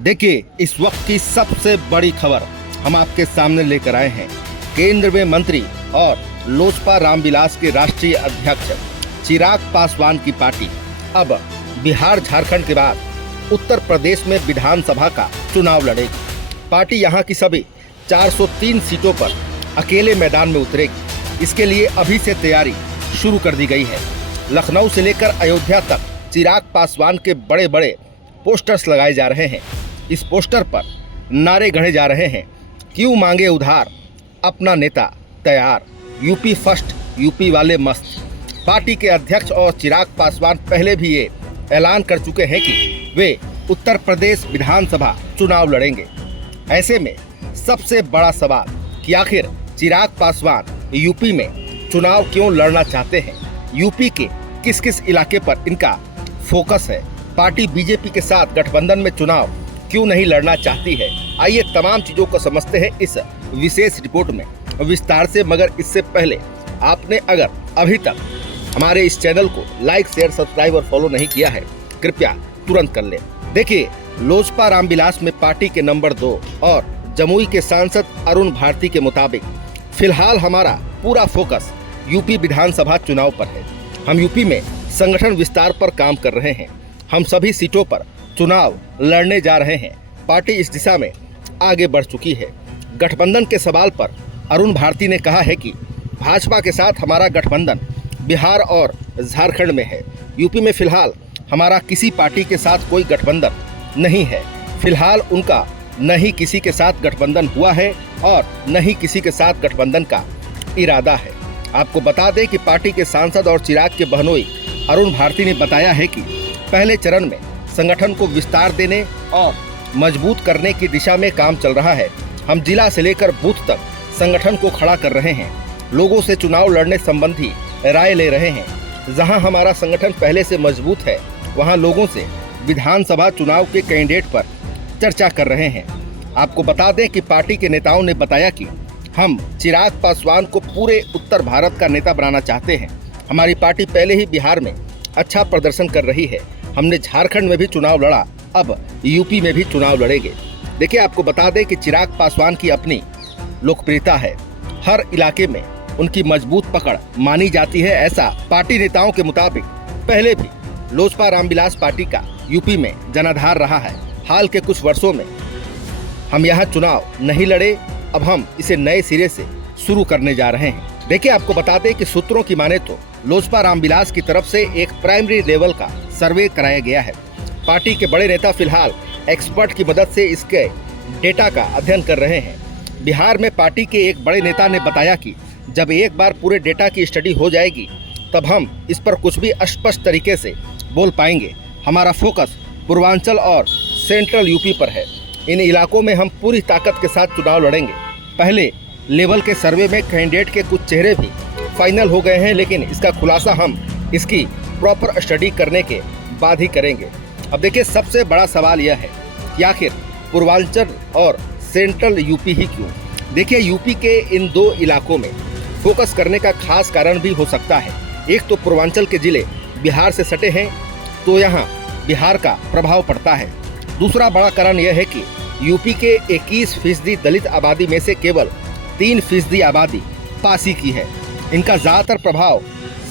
देखिए, इस वक्त की सबसे बड़ी खबर हम आपके सामने लेकर आए हैं। केंद्र में मंत्री और लोजपा रामविलास के राष्ट्रीय अध्यक्ष चिराग पासवान की पार्टी अब बिहार झारखंड के बाद उत्तर प्रदेश में विधानसभा का चुनाव लड़ेगी। पार्टी यहां की सभी 403 सीटों पर अकेले मैदान में उतरेगी। इसके लिए अभी से तैयारी शुरू कर दी गई है। लखनऊ से लेकर अयोध्या तक चिराग पासवान के बड़े बड़े पोस्टर्स लगाए जा रहे हैं। इस पोस्टर पर नारे गढ़े जा रहे हैं, क्यों मांगे उधार, अपना नेता तैयार, यूपी फर्स्ट, यूपी वाले मस्त। पार्टी के अध्यक्ष और चिराग पासवान पहले भी ये ऐलान कर चुके हैं कि वे उत्तर प्रदेश विधानसभा चुनाव लड़ेंगे। ऐसे में सबसे बड़ा सवाल कि आखिर चिराग पासवान यूपी में चुनाव क्यों लड़ना चाहते हैं, यूपी के किस किस इलाके पर इनका फोकस है, पार्टी बीजेपी के साथ गठबंधन में चुनाव क्यों नहीं लड़ना चाहती है। आइए तमाम चीज़ों को समझते हैं इस विशेष रिपोर्ट में विस्तार से। मगर इससे पहले आपने अगर अभी तक हमारे इस चैनल को लाइक, शेयर, सब्सक्राइब और फॉलो नहीं किया है, कृपया तुरंत कर लें। देखिए, लोजपा रामविलास में पार्टी के नंबर 2 और जमुई के सांसद अरुण भारती के मुताबिक फिलहाल हमारा पूरा फोकस यूपी विधानसभा चुनाव पर है। हम यूपी में संगठन विस्तार पर काम कर रहे हैं। हम सभी सीटों पर चुनाव लड़ने जा रहे हैं। पार्टी इस दिशा में आगे बढ़ चुकी है। गठबंधन के सवाल पर अरुण भारती ने कहा है कि भाजपा के साथ हमारा गठबंधन बिहार और झारखंड में है। यूपी में फिलहाल हमारा किसी पार्टी के साथ कोई गठबंधन नहीं है। फिलहाल उनका न ही किसी के साथ गठबंधन हुआ है और न ही किसी के साथ गठबंधन का इरादा है। आपको बता दें कि पार्टी के सांसद और चिराग के बहनोई अरुण भारती ने बताया है कि पहले चरण में संगठन को विस्तार देने और मजबूत करने की दिशा में काम चल रहा है। हम जिला से लेकर बूथ तक संगठन को खड़ा कर रहे हैं। लोगों से चुनाव लड़ने संबंधी राय ले रहे हैं। जहां हमारा संगठन पहले से मजबूत है, वहां लोगों से विधानसभा चुनाव के कैंडिडेट पर चर्चा कर रहे हैं। आपको बता दें कि पार्टी के नेताओं ने बताया कि हम चिराग पासवान को पूरे उत्तर भारत का नेता बनाना चाहते हैं। हमारी पार्टी पहले ही बिहार में अच्छा प्रदर्शन कर रही है। हमने झारखंड में भी चुनाव लड़ा, अब यूपी में भी चुनाव लड़ेंगे। देखिए, आपको बता दें कि चिराग पासवान की अपनी लोकप्रियता है। हर इलाके में उनकी मजबूत पकड़ मानी जाती है। ऐसा पार्टी नेताओं के मुताबिक पहले भी लोजपा रामविलास पार्टी का यूपी में जनाधार रहा है। हाल के कुछ वर्षों में हम यहाँ चुनाव नहीं लड़े, अब हम इसे नए सिरे से शुरू करने जा रहे हैं। देखिए, आपको बता दें कि सूत्रों की माने तो लोजपा रामविलास की तरफ से एक प्राइमरी लेवल का सर्वे कराया गया है। पार्टी के बड़े नेता फिलहाल एक्सपर्ट की मदद से इसके डेटा का अध्ययन कर रहे हैं। बिहार में पार्टी के एक बड़े नेता ने बताया कि जब एक बार पूरे डेटा की स्टडी हो जाएगी, तब हम इस पर कुछ भी स्पष्ट तरीके से बोल पाएंगे। हमारा फोकस पूर्वांचल और सेंट्रल यूपी पर है। इन इलाकों में हम पूरी ताकत के साथ चुनाव लड़ेंगे। पहले लेवल के सर्वे में कैंडिडेट के कुछ चेहरे भी फाइनल हो गए हैं, लेकिन इसका खुलासा हम इसकी प्रॉपर स्टडी करने के बाद ही करेंगे। अब देखिए, सबसे बड़ा सवाल यह है कि आखिर पूर्वांचल और सेंट्रल यूपी ही क्यों। देखिए, यूपी के इन 2 इलाकों में फोकस करने का खास कारण भी हो सकता है। एक तो पूर्वांचल के जिले बिहार से सटे हैं, तो यहाँ बिहार का प्रभाव पड़ता है। दूसरा बड़ा कारण यह है कि यूपी के 21% दलित आबादी में से केवल 3% आबादी पासी की है। इनका ज़्यादातर प्रभाव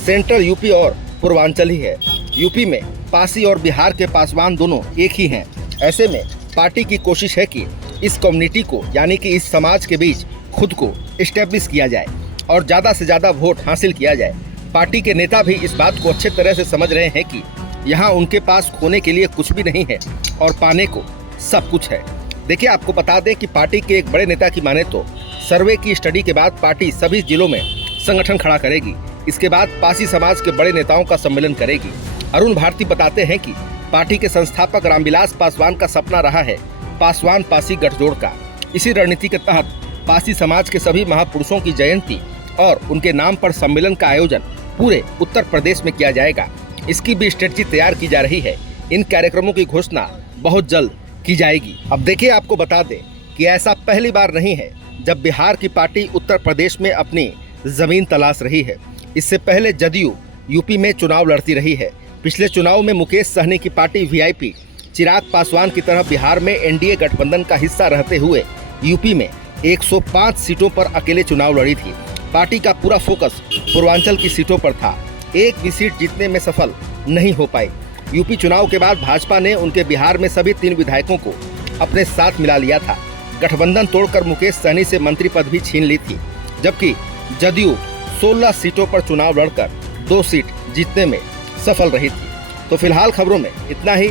सेंट्रल यूपी और पूर्वांचल ही है। यूपी में पासी और बिहार के पासवान दोनों एक ही हैं। ऐसे में पार्टी की कोशिश है कि इस कम्युनिटी को, यानी कि इस समाज के बीच खुद को इस्टेब्लिश किया जाए और ज़्यादा से ज़्यादा वोट हासिल किया जाए। पार्टी के नेता भी इस बात को अच्छे तरह से समझ रहे हैं कि यहाँ उनके पास खोने के लिए कुछ भी नहीं है और पाने को सब कुछ है। देखिए, आपको बता दें कि पार्टी के एक बड़े नेता की माने तो सर्वे की स्टडी के बाद पार्टी सभी जिलों में संगठन खड़ा करेगी। इसके बाद पासी समाज के बड़े नेताओं का सम्मेलन करेगी। अरुण भारती बताते हैं कि पार्टी के संस्थापक रामविलास पासवान का सपना रहा है पासवान पासी गठजोड़ का। इसी रणनीति के तहत पासी समाज के सभी महापुरुषों की जयंती और उनके नाम पर सम्मेलन का आयोजन पूरे उत्तर प्रदेश में किया जाएगा। इसकी भी स्ट्रेटजी तैयार की जा रही है। इन कार्यक्रमों की घोषणा बहुत जल्द की जाएगी। अब देखिए, आपको बता दें कि ऐसा पहली बार नहीं है जब बिहार की पार्टी उत्तर प्रदेश में अपनी जमीन तलाश रही है। इससे पहले जदयू यूपी में चुनाव लड़ती रही है। पिछले चुनाव में मुकेश सहनी की पार्टी वीआईपी चिराग पासवान की तरह बिहार में एनडीए गठबंधन का हिस्सा रहते हुए यूपी में 105 सीटों पर अकेले चुनाव लड़ी थी। पार्टी का पूरा फोकस पूर्वांचल की सीटों पर था। एक भी सीट जीतने में सफल नहीं हो पाई। यूपी चुनाव के बाद भाजपा ने उनके बिहार में सभी 3 विधायकों को अपने साथ मिला लिया था। गठबंधन तोड़कर मुकेश सहनी से मंत्री पद भी छीन ली थी, जबकि जदयू 16 सीटों पर चुनाव लड़कर 2 सीट जीतने में सफल रही थी। तो फिलहाल खबरों में इतना ही।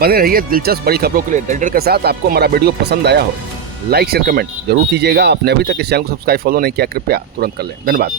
बने रहिए दिलचस्प बड़ी खबरों के लिए डेल्टर के साथ। आपको हमारा वीडियो पसंद आया हो लाइक शेयर कमेंट जरूर कीजिएगा। आपने अभी तक इस चैनल को सब्सक्राइब फॉलो नहीं किया, कृपया तुरंत कर लें। धन्यवाद।